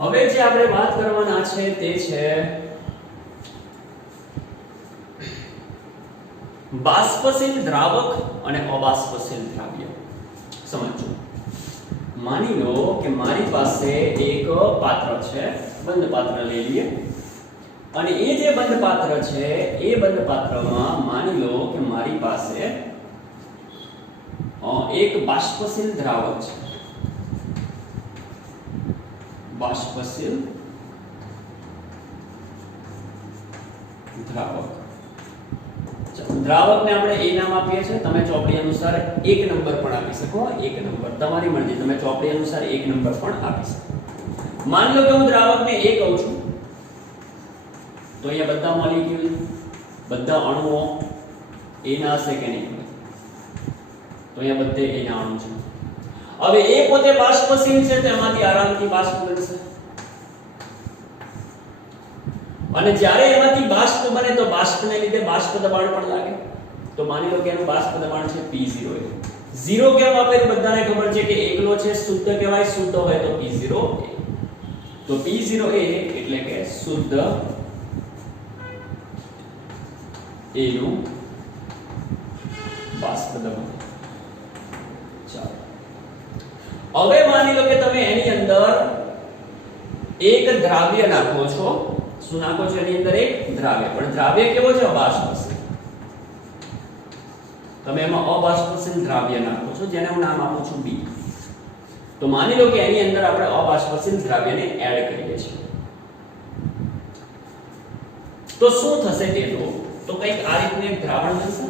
હવે જે આપણે વાત કરવાના છે તે છે બાષ્પશીલ દ્રાવક અને અબાષ્પશીલ દ્રાવ્ય. સમજો, માની લો કે મારી પાસે એક પાત્ર છે, બંધ પાત્ર લઈ લઈએ, અને એ જે બંધ પાત્ર છે એ બંધ પાત્રમાં માની લો કે મારી પાસે એક બાષ્પશીલ દ્રાવક છે. બાષ્પશીલ દ્રાવક. દ્રાવકને આપણે એ નામ આપીએ છીએ. તમે ચોપડી અનુસાર 1 નંબર પણ આપી શકો. 1 નંબર તમારી મરજી, તમે ચોપડી અનુસાર 1 નંબર પણ આપી શકો. માની લો કે હું દ્રાવકને A કહું છું, તો અહીંયા બધા મોલેક્યુલ, બધા અણુઓ A ના હશે કે નહીં? તો અહીંયા બધે A ના અણુ છે. હવે એ પોતે બાષ્પશીલ છે, તો એમાંથી આરામથી બાષ્પ બનશે. અને જ્યારે એમાંથી બાષ્પ બને તો બાષ્પને લીધે બાષ્પ દબાણ પણ લાગે. તો માની લો કે એનું બાષ્પ દબાણ છે P0A. 0 કેમ આપેલું બધાને ખબર છે કે એકલો છે, શુદ્ધ કહેવાય. શુદ્ધ હોય તો P0A. તો P0A એટલે કે શુદ્ધ A નું બાષ્પ દબાણ. ચાલો, હવે માની લો કે તમે એની અંદર એક દ્રાવ્ય નાખો છો. શું નાખો છો એની અંદર? એક દ્રાવ્ય. પણ દ્રાવ્ય કેવો છે? અબાષ્પશીલ. તમે એમાં અબાષ્પશીલ દ્રાવ્ય નાખો છો, જેને હું નામ આપું છું B. તો માની લો કે એની અંદર આપણે અબાષ્પશીલ દ્રાવ્યને એડ કરીએ છીએ. તો શું થશે તે તો કંઈક આ રીતનું એક દ્રાવણ બનશે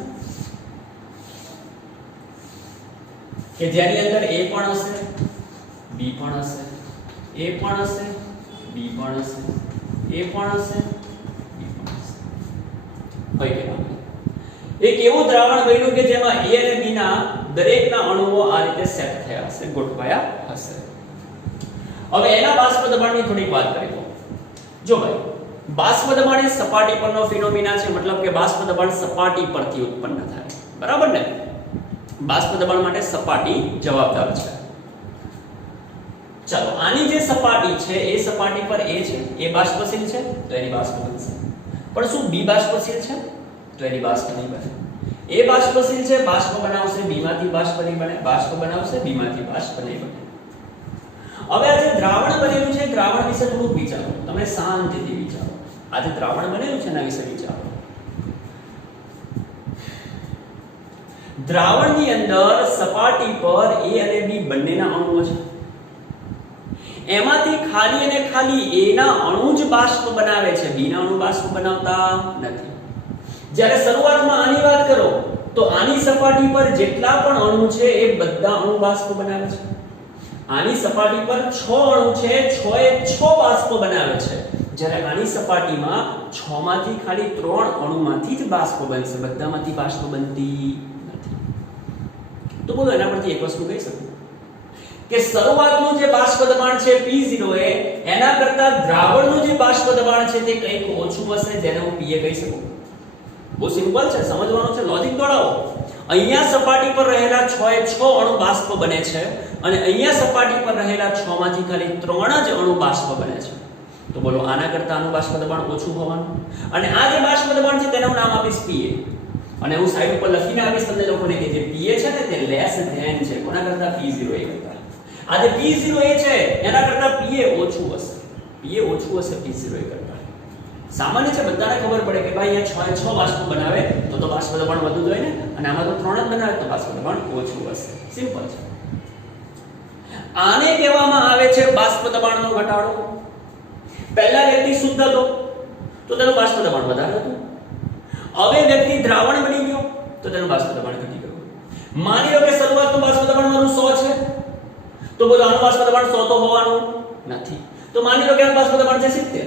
કે જેની અંદર A પણ હશે, B પણ હશે, A પણ હશે, B પણ હશે, A પણ હશે, B પણ હશે. હોય કે ના? એક એવું દ્રાવણ બન્યું કે જેમાં A અને B ના દરેકના અણુઓ આ રીતે સેટ થયા હશે, ગોઠવાયા હશે. હવે એના બાષ્પ દબાણની થોડીક વાત કરી દો. જો ભાઈ, બાષ્પ દબાણ એ સપાટી પરનો ફિનોમિના છે, મતલબ કે બાષ્પ દબાણ સપાટી પરથી ઉત્પન્ન થાય. બરાબર ને? બાષ્પ દબાણ માટે સપાટી જવાબદાર છે. ચાલો, આની જે સપાટી છે એ સપાટી પર A છે, એ બાષ્પશીલ છે, તો એની બાષ્પ બનશે. પણ શું B બાષ્પશીલ છે? તો એની બાષ્પ નહીં બને. A બાષ્પશીલ છે, બાષ્પ બનાવશે, B માંથી બાષ્પ નહીં બને. બાષ્પ બનાવશે, B માંથી બાષ્પ નહીં બને. હવે આ જે દ્રાવણ બનેલું છે, દ્રાવણ વિશે થોડુંક વિચારો. તમે શાંતિથી વિચારો. આ જે દ્રાવણ બનેલું છે એના વિશે વિચારો. દ્રાવણની અંદર સપાટી પર A અને B બંનેના અણુઓ છે. એમાંથી ખાલી અને ખાલી A ના અણુ જ બાષ્પ બનાવે છે, B ના અણુ બાષ્પ બનાવતા નથી. જ્યારે શરૂઆતમાં આની વાત કરો તો આની સપાટી પર જેટલા પણ અણુ છે એ બધા અણુ બાષ્પ બનાવે છે. આની સપાટી પર 6 અણુ છે, 6 એ 6 બાષ્પ બનાવે છે. જ્યારે આની સપાટીમાં 6 માંથી ખાલી 3 અણુમાંથી જ બાષ્પ બનશે, બધામાંથી બાષ્પ બનતી નથી. તો બોલો, એના પરથી એક વસ્તુ કહી શકું કે શરૂઆતનું જે બાષ્પ દબાણ છે P0A, એના કરતા દ્રાવણનું જે બાષ્પ દબાણ છે તે કંઈક ઓછું હશે, જેને હું PA કહી શકું. બહુ સિમ્પલ છે, સમજવાનું છે, લોજિક દોડાવો. અહીંયા સપાટી પર રહેલા 6 એ 6 અણુ બાષ્પ બને છે, અને અહીંયા સપાટી પર રહેલા 6 માંથી ખાલી 3 જ અણુ બાષ્પ બને છે. તો બોલો, આના કરતા આનું બાષ્પ દબાણ ઓછું હોવાનું. અને આ જે બાષ્પ દબાણ છે તેનું નામ આપીશ PA. અને હું સાઈડ ઉપર લખીને આપીશ તમને લોકોને કે જે PA છે ને તે લેસ ધેન છે કોના કરતા? P0A કરતા. આ જે P0A છે એના કરતા PA ઓછું હશે. PA ઓછું હશે P0A કરતા. સામાન્ય છે, બધાને ખબર પડે કે ભાઈ અહીંયા 6 બાષ્પ બનાવે તો બાષ્પ દબાણ વધુ જોઈએ ને, અને આમાં તો 3 જ બનાવે તો બાષ્પ દબાણ ઓછું હશે. સિમ્પલ છે. આને કહેવામાં આવે છે બાષ્પ દબાણનો ઘટાડો. પહેલા વ્યક્તિ શુદ્ધ હતો તો તેનું બાષ્પ દબાણ વધારે હતું. હવે વ્યક્તિ દ્રાવણ બની ગયો તો તેનું બાષ્પ દબાણ ઘટી ગયું. માની લો કે શરૂઆતનું બાષ્પ દબાણ મારું 100 છે, તો બોલો આનું બાષ્પ દબાણ 100 તો હોવાનું નથી. તો માની લો કે આનું બાષ્પ દબાણ છે 70.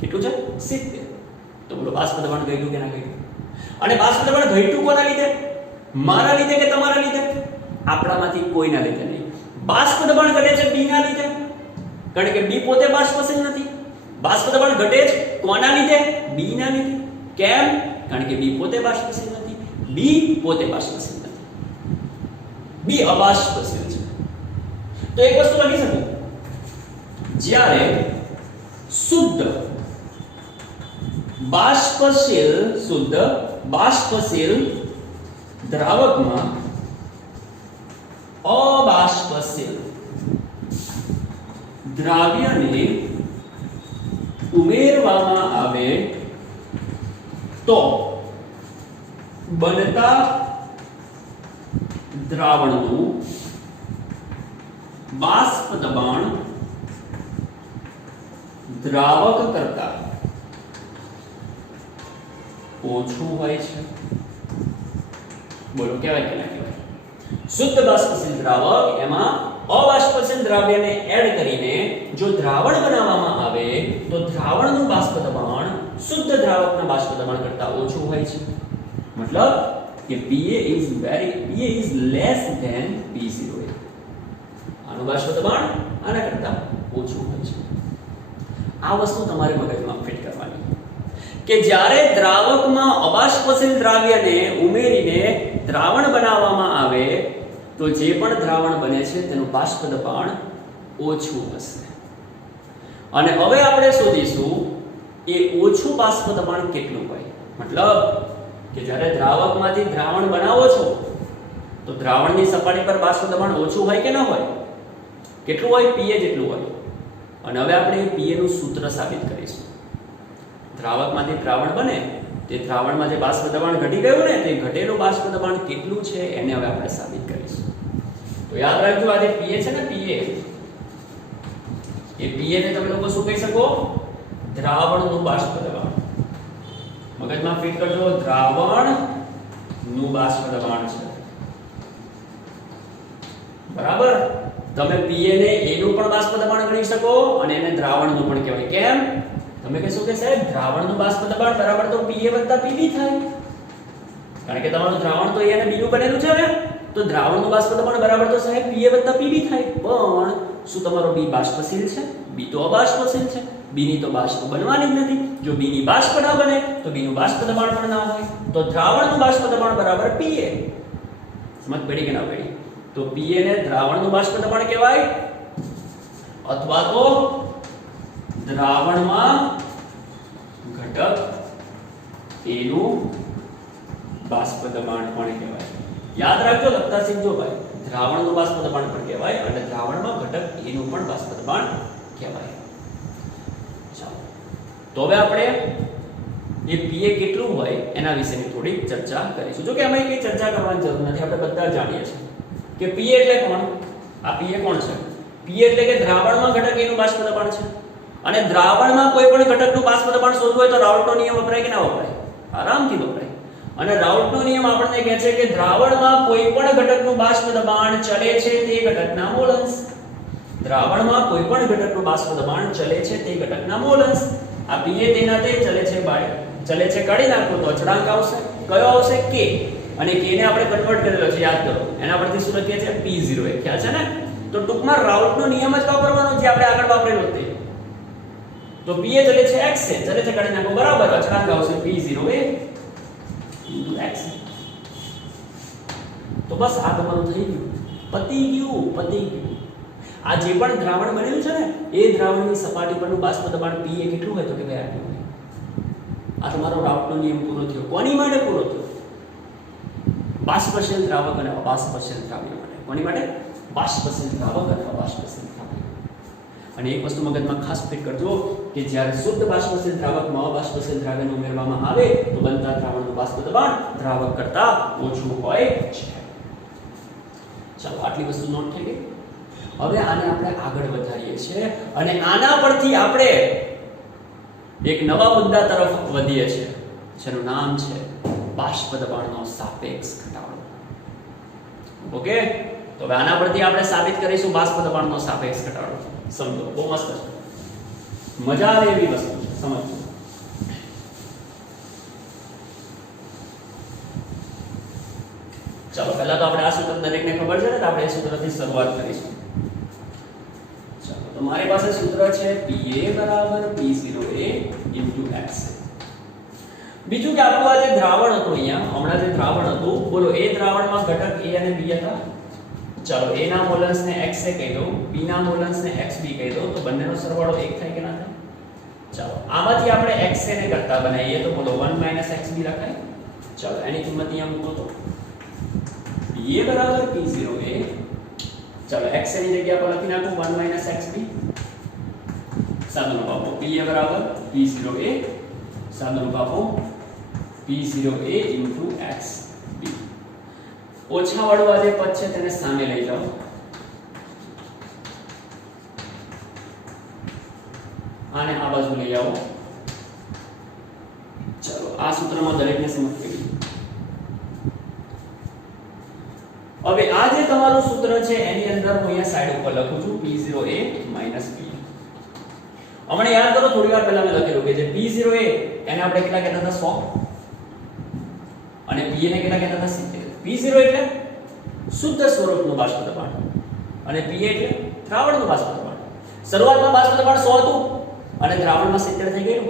કેટલું છે? 70. તો બોલો બાષ્પ દબાણ ઘટ્યું કે ના ઘટ્યું? અને બાષ્પ દબાણ ઘટ્યું કોના લીધે? મારા લીધે કે તમારા લીધે? આપણામાંથી કોઈના લીધે નહીં. બાષ્પ દબાણ ઘટે છે B ના લીધે, કારણ કે B પોતે બાષ્પશીલ નથી. બાષ્પ દબાણ ઘટે છે કોના લીધે? B ના લીધે. કેમ? કારણ કે B પોતે બાષ્પશીલ નથી. B પોતે બાષ્પશીલ નથી. B અબાષ્પશીલ છે. તો એક વસ્તુ લખી શકું, જ્યારે શુદ્ધ બાષ્પશીલ દ્રાવકમાં અબાષ્પશીલ દ્રાવ્યને ઉમેરવામાં આવે તો બનતા દ્રાવણનું બાષ્પ દબાણ દ્રાવક કરતા ઓછું હોય છે. બોલો કહેવાય કે ના કહેવાય? શુદ્ધ બાષ્પશીલ દ્રાવક એમાં અબાષ્પશીલ દ્રાવ્યને એડ કરીને જો દ્રાવણ બનાવવામાં આવે તો દ્રાવણનું બાષ્પ દબાણ શુદ્ધ દ્રાવકના બાષ્પ દબાણ કરતા ઓછું હોય છે. મતલબ કે Pa is less than P0. આનું બાષ્પ દબાણ આના કરતા ઓછું હોય છે. આ વસ્તુ તમારે મગજમાં ફિટ કરવાની કે જ્યારે દ્રાવકમાં અબાષ્પશીલ દ્રાવ્યને ઉમેરીને દ્રાવણ બનાવવામાં આવે તો જે પણ દ્રાવણ બને છે તેનું બાષ્પ દબાણ ઓછું હશે. અને હવે આપણે શોધીશું એ ઓછું બાષ્પ દબાણ કેટલું હોય. મતલબ કે જ્યારે દ્રાવકમાંથી દ્રાવણ બનાવો છો તો દ્રાવણની સપાટી પર બાષ્પ દબાણ ઓછું હોય કે ન હોય? કેટલું હોય? Pa જેટલું હોય. અને હવે આપણે Pa નું સૂત્ર સાબિત કરીશું. દ્રાવકમાંથી દ્રાવણ બને તે દ્રાવણમાં જે બાષ્પ દબાણ ઘટી ગયું ને તે ઘટેલું બાષ્પ દબાણ કેટલું છે એને હવે આપણે સાબિત કરીશું. તો યાદ રાખજો આ જે Pa છે ને, એ Pa ને તમે લોકો શું કહી શકો? દ્રાવણનું બાષ્પ દબાણ. મગજમાં ફિટ કરજો, દ્રાવણનું બાષ્પ દબાણ છે. બરાબર? તમે Pa ને એનું પણ બાષ્પ દબાણ ગણી શકો અને એને દ્રાવણનું પણ કહેવાય. કેમ? તમે કહેશો કે સાહેબ દ્રાવણનું બાષ્પ દબાણ બરાબર તો Pa વત્તા Pb થાય. કારણ કે તમારું દ્રાવણ તો A અને B નું બનેલું છે ને, તો દ્રાવણનું બાષ્પ દબાણ બરાબર તો સાહેબ Pa વત્તા Pb થાય. પણ શું તમારો B બાષ્પશીલ છે? B તો અબાષ્પશીલ છે. B ની તો બાષ્પ બનવાની જ નથી. જો B ની બાષ્પ ના બને તો B નું બાષ્પ દબાણ પણ ના હોય. તો દ્રાવણનું બાષ્પ દબાણ બરાબર Pa. સમજ પડી કે ના પડી? તો Pa ને દ્રાવણનું બાષ્પ દબાણ કહેવાય અથવા તો દ્રાવણમાં ઘટક A નું બાષ્પ દબાણ પણ કહેવાય. યાદ રાખજો, લખતા શીખજો ભાઈ. દ્રાવણનું બાષ્પ દબાણ પણ કહેવાય અને દ્રાવણમાં ઘટક A નું પણ બાષ્પ દબાણ કહેવાય. ચાલો તો હવે આપણે એ Pa કેટલું હોય એના વિશેની થોડી ચર્ચા કરીશું. જો કે અમે કઈ ચર્ચા કરવાની જરૂર નથી, આપણે બધા જાણીએ છીએ કે Pa એટલે કોણ? આ Pa કોણ છે? Pa એટલે કે દ્રાવણમાં ઘટક A નું બાષ્પ દબાણ છે. અને દ્રાવણમાં કોઈ પણ ઘટકનું બાષ્પ દબાણ શોધવું હોય તો રાઉલ્ટનો નિયમ વપરાય કે ના વપરાય? આરામથી વપરાય. અને રાઉલ્ટનો નિયમ આપણને કહે છે કે દ્રાવણમાં કોઈ પણ ઘટકનું બાષ્પ દબાણ ચલે છે તે ઘટકના મોલ અંશ. દ્રાવણમાં કોઈ પણ ઘટકનું બાષ્પ દબાણ ચલે છે તે ઘટકના મોલ અંશ. આ Pa તેના તે ચલે છે કાઢી નાખો તો અચળાંક આવશે. કયો આવશે? K. અને K ને આપણે કન્વર્ટ કરેલો છે, યાદ કરો. એના પરથી શું લખીએ છીએ? P0. ખ્યાલ છે ને? તો ટૂંકમાં રાઉલ્ટનો નિયમ જ વાપરવાનો જે આપણે આગળ વાપરેલો તે. તો Pa ચલે છે x છે, ચલે છે કાઢી નાખો બરાબર, અચળાંક આવશે P0A * x. તો બસ આ તમારું થઈ ગયું, પતી ગયું. આ જે પણ દ્રાવણ બનેલું છે ને એ દ્રાવણની સપાટી પરનું બાષ્પ દબાણ Pa કેટલું હોય તો કે ભાઈ આટલું હોય. આ તમારો રાઉલ્ટનો નિયમ પૂરો થયો. કોની માટે પૂરો થયો? બાષ્પશીલ દ્રાવક અને અબાષ્પશીલ દ્રાવ્ય માટે. કોની માટે? બાષ્પશીલ દ્રાવક અને અબાષ્પશીલ દ્રાવ્ય. અને એક વસ્તુ મગજમાં ખાસ ફિટ કરજો કે જ્યારે શુદ્ધ બાષ્પશીલ દ્રાવકમાં અબાષ્પશીલ દ્રાવ્યને ઉમેરવામાં આવે તો બનતા દ્રાવણનું બાષ્પ દબાણ દ્રાવક કરતા ઓછું હોય છે. ચાલો આટલી વસ્તુ નોટ થઈ ગઈ. હવે આને આપણે આગળ વધારીએ છીએ અને આના પરથી આપણે એક નવા મુદ્દા તરફ વધીએ છીએ જેનું નામ છે બાષ્પ દબાણનો સાપેક્ષ ઘટાડો. ઓકે, તો હવે આના પરથી આપણે સાબિત કરીશું બાષ્પ દબાણનો સાપેક્ષ ઘટાડો. સમજો, બહુ મસ્ત છે, મજા આવે એવી વસ્તુ છે, સમજો. ચાલો પહેલા તો આપણે આ સૂત્ર દરેકને ખબર છે ને, તો આપણે એ સૂત્રથી શરૂઆત કરીશું. ચાલો તો મારી પાસે સૂત્ર છે Pa = P0A * x. બીજું કે આપણું આ જે દ્રાવણ હતું, અહીંયા હમણાં જે દ્રાવણ હતું, બોલો એ દ્રાવણમાં ઘટક A અને B હતા. ચલો a ના મોલન્સ ને x એ કહી દો, b ના મોલન્સ ને xb કહી દો, તો બંનેનો સરવાળો 1 થાય કે ના થાય? ચલો આમાંથી આપણે x ને કરતા બનાવીએ તો બોલો 1 xb લખાય. ચલો એની કિંમત અહીંયા મૂકો તો ba બરાબર p0a. ચલો x ની જગ્યા પર લખી નાખો 1 xb. સાદું રૂપ આપો ba બરાબર p0a, સાદું રૂપ આપો p0a xb. ઓછા વાળું આ જે પદ છે તેને સામે લઈ જાઓ. આને આ બાજુ લઈ આવો. ચલો આ સૂત્રમાં દરેકને સમજ પડી. હવે આ જે તમારું સૂત્ર છે એની અંદર હું અહીંયા સાઈડ ઉપર લખું છું p0a p. હમણાં યાદ કરો થોડી વાર પહેલા મેં લખેલું કે જે p0a એને આપણે કેટલા કહેતા હતા 100 અને p ને કેટલા કહેતા હતા 70. p0 એટલે શુદ્ધ સ્વરૂપનું બાષ્પ દબાણ અને p એટલે દ્રાવણનું બાષ્પ દબાણ. શરૂઆતમાં બાષ્પ દબાણ 100 હતું અને દ્રાવણમાં 70 થઈ ગયું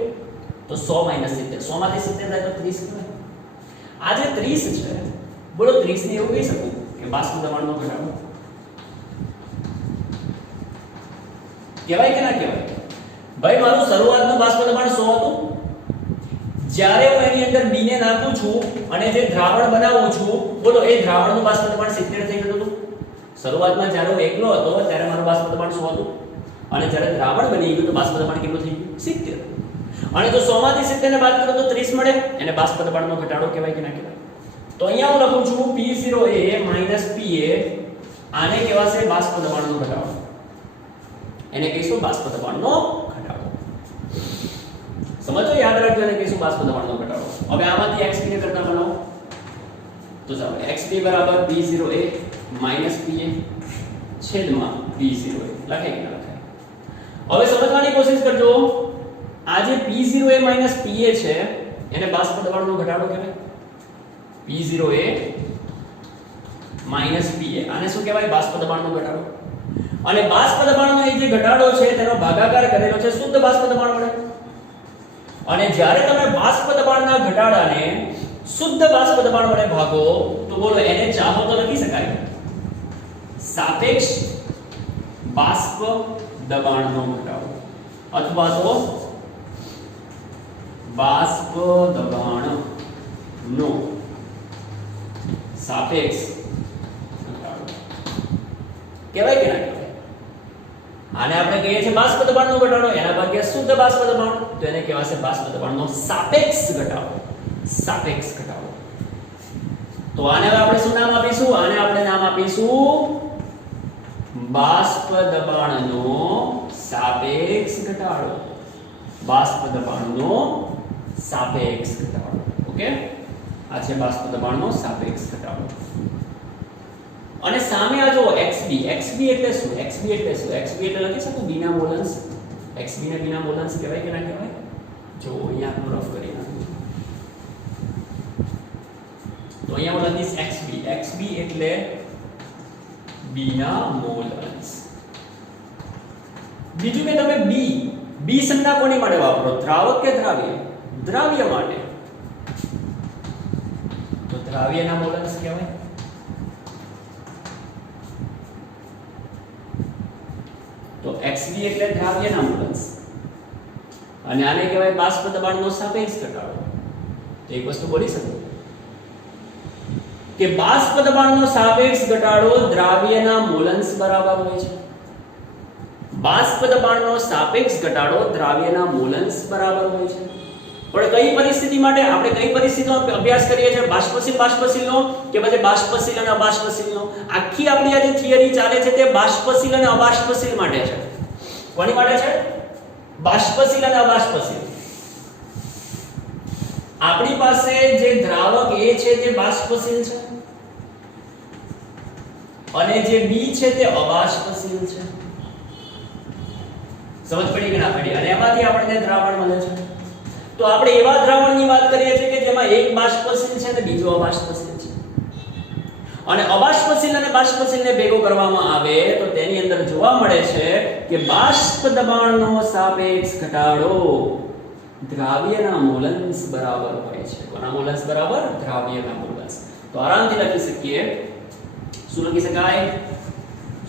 તો 100 70. 100 માંથી 70 થાય તો 30 કહેવાય. આ જે 30 છે બોલો 30 ને એવું કહી શકું કે બાષ્પ દબાણનો ઘટાડો કહેવાય કે ના કહેવાય? ભાઈ મારું શરૂઆતનું બાષ્પ દબાણ 100 હતું, જ્યારે હું એની અંદર b ને નાખું છું અને જે દ્રાવણ બનાવું છું બોલો એ દ્રાવણનું બાષ્પ દબાણ 70 થઈ ગયું હતું. શરૂઆતમાં જ્યારે હું એકલો હતો ત્યારે મારું બાષ્પ દબાણ 100 હતું અને જ્યારે દ્રાવણ બની ગયું તો બાષ્પ દબાણ કેટલું થઈ ગયું 70. અને જો 100 માંથી 70 ને બાદ કરો તો 30 મળે, એને બાષ્પ દબાણનો ઘટાડો કહેવાય કે ના કહેવાય? તો અહીંયા હું લખું છું p0a pa, આને કહેવાશે બાષ્પ દબાણનો ઘટાડો. એને કહીશું બાષ્પ દબાણનો ઘટાડો. સમજો, યાદ રાખજો, એને કહીશું બાષ્પ દબાણનો ઘટાડો. હવે આમાંથી xb ને કરતા બનાવો તો ચાલો xb બરાબર p0a pa છેદમાં p0a લખાય કે ના લખાય? હવે સમજવાની કોશિશ કરજો. આ જે p0a pa છે એને બાષ્પ દબાણનો ઘટાડો કહેવાય. p0a pa આને શું કહેવાય? બાષ્પ દબાણનો ઘટાડો. અને બાષ્પ દબાણનો એ જે ઘટાડો છે તેનો ભાગાકાર કરેલો છે શુદ્ધ બાષ્પ દબાણ વડે. અને જ્યારે તમે બાષ્પ દબાણના ઘટાડાને શુદ્ધ બાષ્પ દબાણ વડે ભાગો તો બોલો એને ચાહો તો લખી શકાય સાપેક્ષ બાષ્પ દબાણનો ઘટાડો અથવા તો બાષ્પ દબાણનો સાપેક્ષ ઘટાડો કહેવાય કે ના કહેવાય? આને આપણે કહીએ છીએ બાષ્પ દબાણનો ઘટાડો, એના ભાગ્યા શુદ્ધ બાષ્પ દબાણ, તો એને કહેવાશે બાષ્પ દબાણનો સાપેક્ષ ઘટાડો. સાપેક્ષ ઘટાડો. તો આને હવે આપણે શું નામ આપીશું? આને આપણે નામ આપીશું બાષ્પ દબાણનો સાપેક્ષ ઘટાડો. બાષ્પ દબાણનો સાપેક્ષ ઘટાડો. ઓકે, આ છે બાષ્પ દબાણનો સાપેક્ષ ઘટાડો. અને સામે આ જો xb એટલે શું? xb એટલે શું? xb એટલે લખી શકું b ના મોલન્સ. xb ને b ના મોલન્સ કહેવાય કે ના કહેવાય? જો અહીંયા હું રફ કરી નાખું તો અહીંયા હું લખીશ xb એટલે b ના મોલન્સ. બીજું કે તમે b સંજ્ઞા કોની માટે વાપરો? દ્રાવક કે દ્રાવ્ય? દ્રાવ્ય માટે. તો દ્રાવ્યના મોલન્સ કહેવાય. તો xb એટલે દ્રાવ્યના મોલન્સ અને આને કહેવાય બાષ્પ દબાણનો સાપેક્ષ ઘટાડો. તો એક વસ્તુ બોલી શકું કે બાષ્પ દબાણનો સાપેક્ષ ઘટાડો દ્રાવ્યના મોલન્સ બરાબર હોય છે. બાષ્પ દબાણનો સાપેક્ષ ઘટાડો દ્રાવ્યના મોલન્સ બરાબર હોય છે. પણ કઈ પરિસ્થિતિ માટે? આપણે કઈ પરિસ્થિતિનો અભ્યાસ કરીએ છીએ? બાષ્પશીલનો કે પછી બાષ્પશીલ અને અબાષ્પશીલનો? આખી આપણી આ જે થિયરી ચાલે છે તે બાષ્પશીલ અને અબાષ્પશીલ માટે છે. કોની માટે છે? બાષ્પશીલ અને અબાષ્પશીલ. આપણી પાસે જે દ્રાવક A છે તે બાષ્પશીલ છે અને જે B છે તે અબાષ્પશીલ છે. સમજ પડી કે ના પડી? અને એમાંથી આપણને દ્રાવણ મળે છે. તો આપણે એવા દ્રાવણની વાત કરીએ છીએ કે જેમાં એક બાષ્પશીલ છે અને બીજો અબાષ્પશીલ છે. અને અબાષ્પશીલ અને બાષ્પશીલને ભેગો કરવામાં આવે તો તેની અંદર જોવા મળે છે કે બાષ્પ દબાણનો સાપેક્ષ ઘટાડો દ્રાવ્યના મોલન્સ બરાબર હોય છે. કોના મોલન્સ બરાબર? દ્રાવ્યના મોલન્સ. તો આરામથી લખી શકીએ. શું લખી શકાય?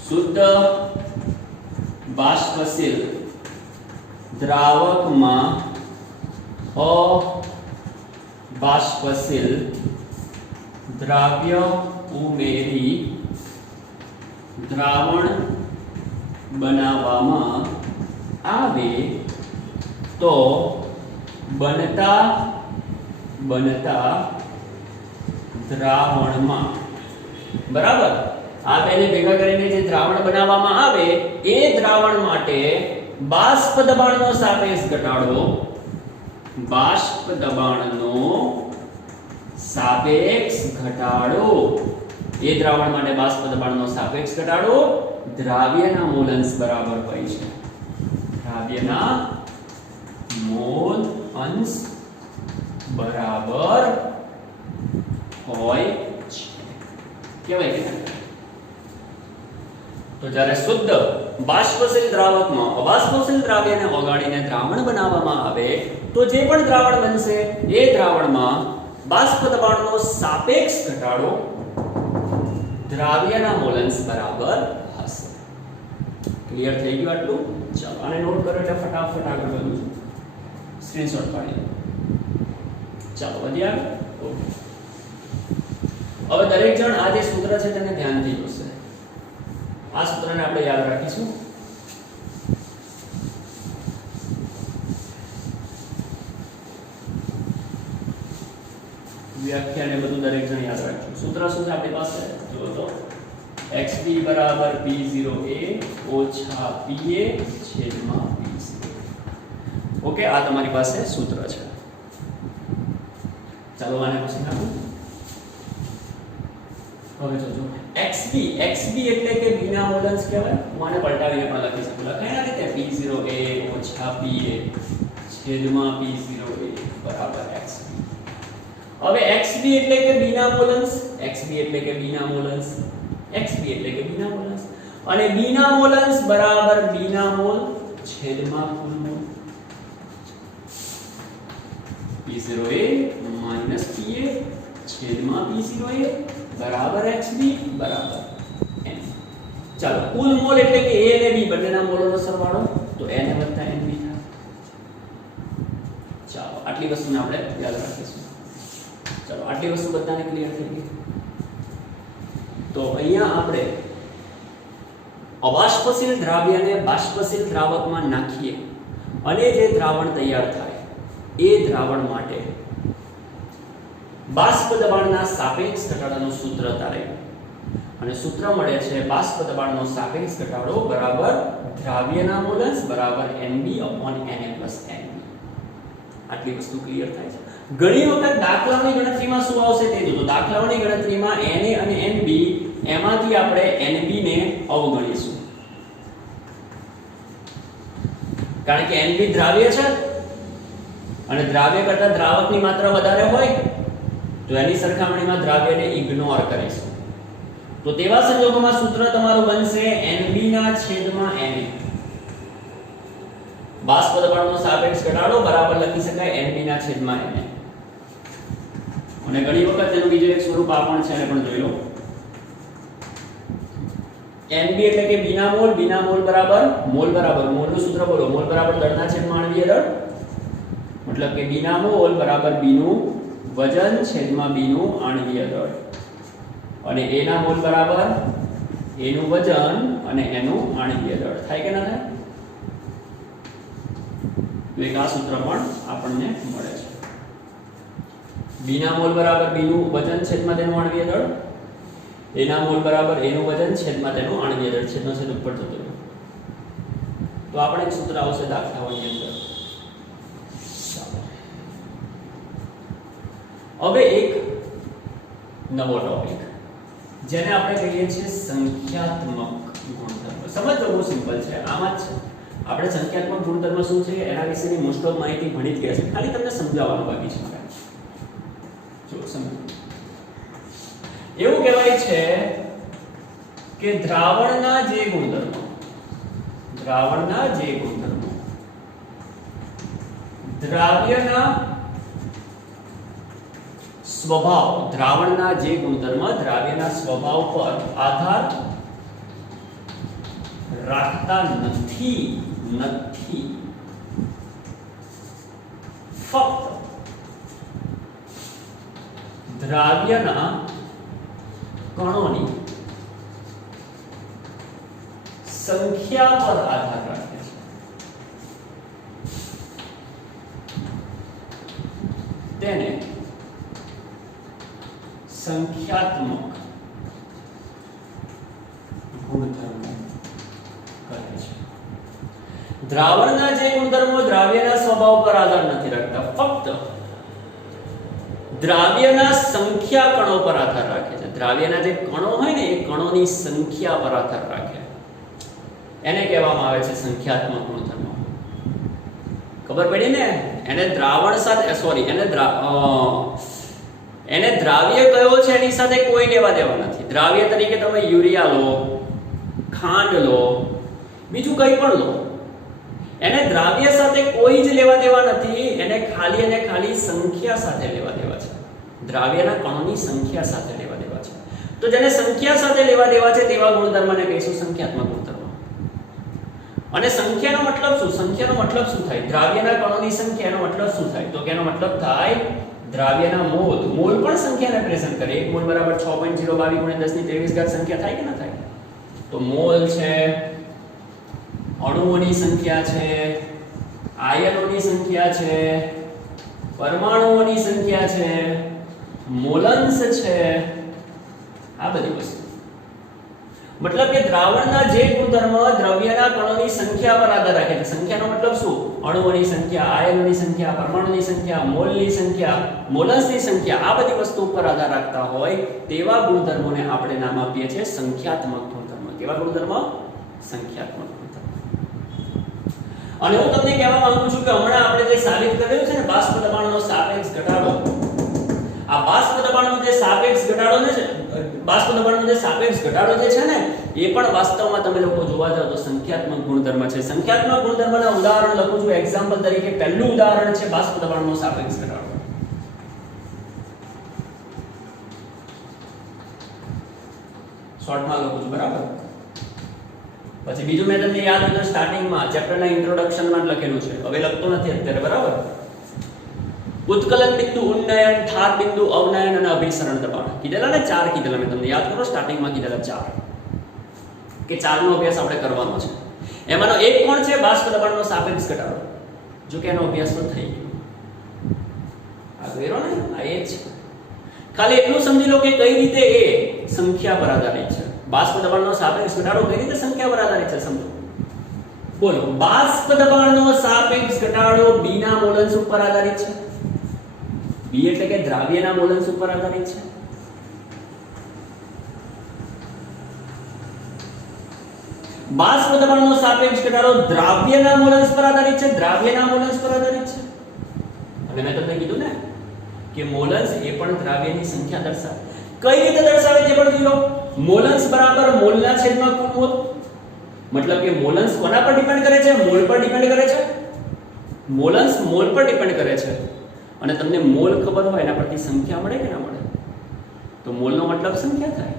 શુદ્ધ બાષ્પશીલ દ્રાવકમાં અબાષ્પશીલ દ્રાવ્ય ઉમેરી દ્રાવણ બનાવવામાં આવે તો બનતા દ્રાવણમાં, બરાબર, આ બેને ભેગા કરીને જે દ્રાવણ બનાવવામાં આવે એ દ્રાવણ માટે બાષ્પ દબાણનો સાપેક્ષ ઘટાડો, બાષ્પ દબાણનો સાપેક્ષ ઘટાડો, એ દ્રાવણ માટે બાષ્પ દબાણનો સાપેક્ષ ઘટાડો દ્રાવ્યના મોલ અંશ બરાબર હોય છે, દ્રાવ્યના મોલ અંશ બરાબર હોય છે, કેવાય કે તો જ્યારે શુદ્ધ બાષ્પશીલ દ્રાવકમાં અબાષ્પશીલ દ્રાવ્યને ઓગાળીને દ્રાવણ બનાવવામાં આવે તો જે પણ દ્રાવણ બનશે એ દ્રાવણમાં બાષ્પ દબાણનો સાપેક્ષ ઘટાડો દ્રાવ્યના મોલ અંશ બરાબર હશે. ક્લિયર થઈ ગયું આટલું? ચાલો આને નોટ કરો એટલે ફટાફટ આગળ વધું છું. સ્ક્રીનશોટ પાડી ચાલો વધી આગળ. ઓકે, હવે દરેક જણ આ જે સૂત્ર છે તેને ધ્યાનથી જોશે. આ સૂત્રને આપણે યાદ રાખીશું. વ્યાખ્યાને બધું દરેક જણ યાદ રાખજો. સૂત્ર શું છે આપણી પાસે? જો તો xb બરાબર p0a ઓછા pa છેદમાં p0. ઓકે, આ તમારી પાસે સૂત્ર છે. ચાલો આને પછી નાખું. હવે જોજો xb એટલે કે b ના મોલ અંશ કહેવાય. હું આને પલટાવીને પણ લખી શકું. લખાય ના રીતે p0a ઓછા pa છેદમાં p0a બરાબર xb. હવે xb એટલે કે b ના મોલ અંશ, xb એટલે કે b ના મોલ અંશ, xb એટલે કે b ના મોલ અંશ અને b ના મોલ અંશ બરાબર b ના મોલ છેદમાં કુલ મોલ. p0a માઈનસ pa છેદમાં p0a બરાબર xb બરાબર n. ચાલો કુલ મોલ એટલે કે a અને b બંનેના મોલોનો સરવાળો, તો n વત્તા nb થાય. ચાલો આટલી વસ્તુને આપણે યાદ રાખીશું. ચાલો આટલી વસ્તુ બધાને ક્લિયર થઈ ગઈ. તો અહીંયા આપણે અબાષ્પશીલ દ્રાવ્યને બાષ્પશીલ દ્રાવકમાં નાખીએ અને જે દ્રાવણ તૈયાર થાય એ દ્રાવણ માટે બાષ્પ દબાણના સાપેક્ષ ઘટાડાનું સૂત્ર તારે અને સૂત્ર મળે છે બાષ્પ દબાણનો સાપેક્ષ ઘટાડો બરાબર દ્રાવ્યના મોલ અંશ બરાબર Nb upon Na plus Nb. આટલી વસ્તુ ક્લિયર થાય છે. ઘણી વખત દાખલાઓની ગણતરીમાં શું આવશે તે જોજો. દાખલાઓની ગણતરીમાં Na અને Nb એમાંથી આપણે Nb ને અવગણીશું કારણ કે Nb દ્રાવ્ય છે અને દ્રાવ્ય કરતા દ્રાવકની માત્રા વધારે હોય તો એની સરખામણીમાં દ્રાવ્યને ઇગ્નોર કરીશું. તો તેવા સંજોગોમાં સૂત્ર તમારું બનશે Nb ના છેદમાં Na. બાષ્પ દબાણનો સાપેક્ષ ઘટાડો બરાબર લખી શકાય Nb ના છેદમાં Na. અને ઘણી વખત તેનું બીજું એક સ્વરૂપ આ પણ છે, એને પણ જોઈ લો. Nb એટલે કે b ના મોલ બરાબર મોલનું સૂત્ર બોલો. મોલ બરાબર દળના છેદમાં આણ્વીય દળ, મતલબ કે b ના મોલ બરાબર b નું વજન છેદમાં b નું આણ્વીય દળ અને a ના મોલ બરાબર a નું વજન અને a નું આણ્વીય દળ. થાય કે ના થાય? તો એક આ સૂત્ર પણ આપણને મળે છે. b ના મોલ બરાબર b નું વજન છેદમાં તેનું આણ્વીય દળ, a ના મોલ બરાબર a નું વજન છેદમાં તેનું આણ્વીય દળ, છેદનો છેદ ઉપર જતો રહ્યો. તો આપણે એક સૂત્ર આવશે દાખલાઓની અંદર. હવે એક નવો ટોપિક જેને આપણે કહીએ છીએ સંખ્યાત્મક ગુણધર્મ. સમજો બહુ સિમ્પલ છે, આમાં જ છે. આપણે સંખ્યાત્મક ગુણધર્મ શું છે એના વિશેની મોસ્ટ ઓફ માહિતી ભણી જ ગયા છે, ખાલી તમને સમજાવવાનું બાકી છે. જો સમજો, એવું કહેવાય છે કે દ્રાવણના જે ગુણધર્મો દ્રાવ્યના સ્વભાવ, દ્રાવણના જે ગુણધર્મ દ્રાવ્યના સ્વભાવ પર આધાર રાખતા નથી નથી ફક્ત દ્રાવ્યના કણોની સંખ્યા પર આધાર રાખે છે. તેને સંખ્યાત્મક ગુણધર્મો કહે છે. દ્રાવણના જે ગુણધર્મો દ્રાવ્યના સ્વભાવ પર આધાર નથી રાખતા, ફક્ત દ્રાવ્યના સંખ્યા કણો પર આધાર રાખે છે. દ્રાવ્યના જે કણો હોય ને એ કણોની સંખ્યા પર આધાર રાખે, એને કહેવામાં આવે છે સંખ્યાત્મક ગુણધર્મો. ખબર પડી ને? એને દ્રાવણ સાથે સોરી એને દ્રાવ્ય કયો છે એની સાથે કોઈ લેવા દેવા નથી. દ્રાવ્ય તરીકે તમે યુરિયા લો, ખાંડ લો, બીજું કંઈ પણ લો, એને દ્રાવ્ય સાથે કોઈ જ લેવા દેવા નથી. એને ખાલી અને ખાલી સંખ્યા સાથે લેવા દેવા છે. દ્રાવ્યના કણોની સંખ્યા સાથે લેવા દેવા છે. તો જેને સંખ્યા સાથે લેવા દેવા છે તેવા ગુણધર્મને કહીશું સંખ્યાત્મક ગુણધર્મ. અને સંખ્યાનો મતલબ શું? સંખ્યાનો મતલબ શું થાય? દ્રાવ્યના કણોની સંખ્યાનો મતલબ શું થાય? તો કે એનો મતલબ થાય દ્રાવ્યના મોલ. મોલ પણ સંખ્યા રિપ્રેઝન્ટ કરે. 1 મોલ બરાબર 6.022 × 1023 સંખ્યા થાય કે ના થાય? તો મોલ છે, અણુઓની સંખ્યા છે, આયનોની સંખ્યા છે, પરમાણુઓની સંખ્યા છે, મોલન્સ છે, આ બધી વસ્તુ. મતલબ કે દ્રાવણના જે ગુણધર્મ દ્રવ્યના કણોની સંખ્યા પર આધાર રાખે છે. સંખ્યાનો મતલબ શું? અણુઓની સંખ્યા, આયનોની સંખ્યા, પરમાણુની સંખ્યા, મોલની સંખ્યા, મોલન્સની સંખ્યા, આ બધી વસ્તુ પર આધાર રાખતા હોય તેવા ગુણધર્મોને આપણે નામ આપીએ છીએ સંખ્યાત્મક ગુણધર્મ. કેવા ગુણધર્મ? સંખ્યાત્મક ગુણધર્મ. અને હું તમને કહેવા માંગુ છું કે હમણાં આપણે જે સાબિત કરેલું છે ને બાષ્પ દબાણનો સાપેક્ષ ઘટાડો, આ બાષ્પ દબાણનો જે સાપેક્ષ ઘટાડો છે, બાષ્પ દબાણનો જે સાપેક્ષ ઘટાડો જે છે ને એ પણ વાસ્તવમાં તમે લોકો જોવા જાવ તો સંખ્યાત્મક ગુણધર્મ છે. સંખ્યાત્મક ગુણધર્મના ઉદાહરણ લખું છું એક્ઝામ્પલ તરીકે. પહેલું ઉદાહરણ છે બાષ્પ દબાણનો સાપેક્ષ ઘટાડો. શોર્ટમાં લખું છું, બરાબર? પછી બીજું મેં તમને યાદ હતું સ્ટાર્ટિંગમાં ચેપ્ટરના ઇન્ટ્રોડક્શનમાં લખેલું છે, હવે લખતો નથી અત્યારે, બરાબર? ઉત્કલન બિંદુ, ઉન્નયન, ઠાર બિંદુ, અવનયન અને અભિસરણ દબાણ કીધેલા ને, 4 કીધેલા મેં તમને યાદ કરો. સ્ટાર્ટિંગમાં કીધેલા 4 કે 4 નો અભ્યાસ આપણે કરવાનો છે. એમાંનો એક કોણ છે? બાષ્પ દબાણનો સાપેક્ષ ઘટાડો. જો કે એનો અભ્યાસ તો થઈ ગયો, આ કર્યો ને, આ એ છે. ખાલી એટલું સમજી લો કે કઈ રીતે એ સંખ્યા પર આધારિત છે. બાષ્પ દબાણનો સાપેક્ષ ઘટાડો કઈ રીતે સંખ્યા પર આધારિત છે સમજો. બોલો, બાષ્પ દબાણનો સાપેક્ષ ઘટાડો B ના મોલન્સ ઉપર આધારિત છે. B એટલે કે દ્રાવ્યના મોલન્સ ઉપર આધારિત છે. બાષ્પ દબાણનો સાપેક્ષ ઘટાડો દ્રાવ્યના મોલન્સ પર આધારિત છે. દ્રાવ્યના મોલન્સ પર આધારિત છે. અને મેં તમને કીધું ને કે મોલન્સ એ પણ દ્રાવ્યની સંખ્યા દર્શાવે. કઈ રીતે દર્શાવે તે પણ જોઈ લો. મોલન્સ બરાબર મોલના છેદમાં કુલ મોલ. મતલબ કે મોલન્સ કોના પર ડિપેન્ડ કરે છે? મોલ પર ડિપેન્ડ કરે છે. મોલન્સ મોલ પર ડિપેન્ડ કરે છે. અને તમને મોલ ખબર હોય એના પરથી સંખ્યા મળે કે ના મળે? તો મોલનો મતલબ સંખ્યા થાય.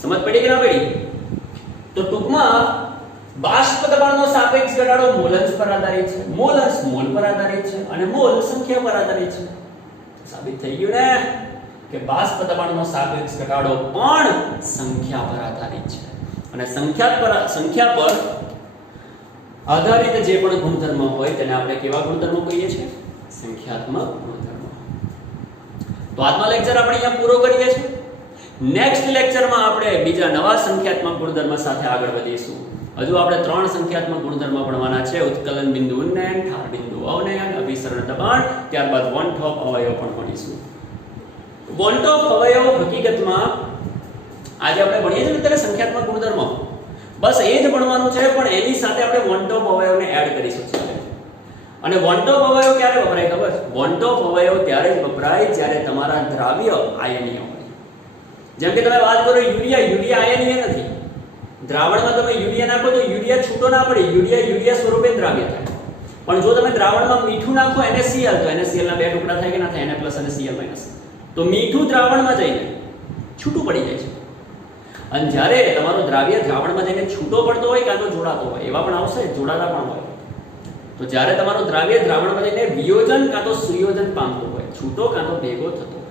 સમજ પડી કે ના પડી? તો ટૂંકમાં બાષ્પ દબાણનો સાપેક્ષ ઘટાડો મોલન્સ પર આધારિત છે, મોલન્સ મોલ પર આધારિત છે અને મોલ સંખ્યા પર આધારિત છે. સાબિત થઈ ગયું ને કે બાષ્પ દબાણનો સાપેક્ષ ઘટાડો પણ સંખ્યા પર આધારિત છે. અને સંખ્યા પર આધારિત જે પણ ગુણધર્મ હોય તેને આપણે કેવા ગુણધર્મો કહીએ છીએ? સંખ્યાત્મક ગુણધર્મો. તો આજનો લેક્ચર આપણે અહીંયા પૂરો કરીએ છીએ. નેક્સ્ટ લેક્ચરમાં આપણે બીજા નવા સંખ્યાત્મક ગુણધર્મ સાથે આગળ વધીશું. હજુ આપણે 3 સંખ્યાત્મક ગુણધર્મ ભણવાના છે. ઉત્કલન બિંદુ, ઉન્નયન, ઠાર બિંદુ, અવનયન, અભિસરણ દબાણ, ત્યારબાદ વન ટોપ અવયવ પણ ભણીશું. વન ટોપ અવયવ હકીકતમાં આજે આપણે ભણીએ છીએ ત્યારે સંખ્યાત્મક ગુણધર્મ બસ એ જ ભણવાનું છે, પણ એની સાથે આપણે વન ટોપ અવયવને એડ કરીશું. અને વન ટોપ અવયવ ક્યારે વપરાય ખબર છે? વન ટોપ અવયવ ત્યારે જ વપરાય જ્યારે તમારા દ્રાવ્ય આયનીય હોય. જેમ કે તમે વાત કરો યુરિયા આયનીય નથી. દ્રાવણમાં તમે યુરિયા નાખો તો યુરિયા છૂટો ના પડે, યુરિયા સ્વરૂપે દ્રાવ્ય થાય. પણ જો તમે દ્રાવણમાં મીઠું નાખો NaCl તો NaCl ના બે ટુકડા થાય કે ના થાય? Na+ અને Cl-. તો મીઠું દ્રાવણમાં જઈને છૂટું પડી જાય છે. અને જ્યારે તમારો દ્રાવ્ય દ્રાવણમાં જઈને છૂટો પડતો હોય કાં તો જોડાતો હોય, એવા પણ આવશે, જોડાતા પણ હોય. તો જ્યારે તમારો દ્રાવ્ય દ્રાવણમાં જઈને વિયોજન કાં તો સુયોજન પામતો હોય, છૂટો કાં તો ભેગો થતો હોય,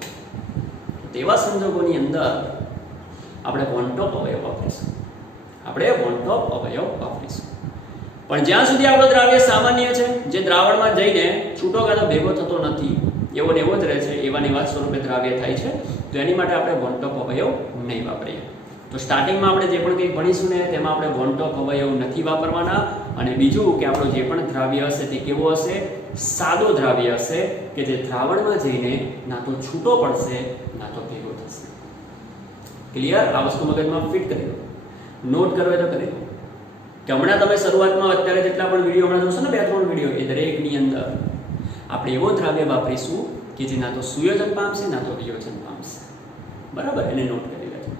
તેવા સંજોગોની અંદર આપણે વન ટોપ અવયવ વાપરીશું. પણ જ્યાં સુધી આપણો દ્રાવ્ય સામાન્ય છે, જે દ્રાવણમાં જઈને છૂટો કાં તો ભેગો થતો નથી, એવો ને એવો જ રહે છે, એવા ને એવા સ્વરૂપે દ્રાવ્ય થાય છે, તો એની માટે આપણે વન ટોપ અવયવ નહીં વાપરીએ. તો સ્ટાર્ટિંગમાં આપણે જે પણ કંઈ ભણીશું ને તેમાં આપણે વન ટોપ અવયવ નથી વાપરવાના. અને બીજું કે આપણો જે પણ દ્રાવ્ય હશે તે કેવો હશે? સાદો દ્રાવ્ય હશે કે જે દ્રાવણમાં જઈને ના તો છૂટો પડશે ના તો ભેગો થશે. ક્લિયર? આ વસ્તુ મગજમાં ફિટ કરી દો, નોટ કરો તો કરી દો કે હમણાં તમે શરૂઆતમાં અત્યારે જેટલા પણ વિડીયો હમણાં જોશો ને 2-3 વિડીયો, એ દરેકની અંદર આપણે એવો દ્રાવ્ય વાપરીશું કે જે ના તો સુયોજન પામશે ના તો વિયોજન પામશે. બરાબર? એને નોટ કરી લેજો.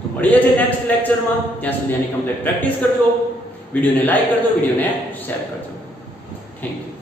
તો મળીએ છીએ નેક્સ્ટ લેક્ચરમાં. ત્યાં સુધી આની કમ્પ્લીટ પ્રેક્ટિસ કરજો. વિડીયોને લાઈક કરજો, વિડીયોને શેર કરજો. Thank you.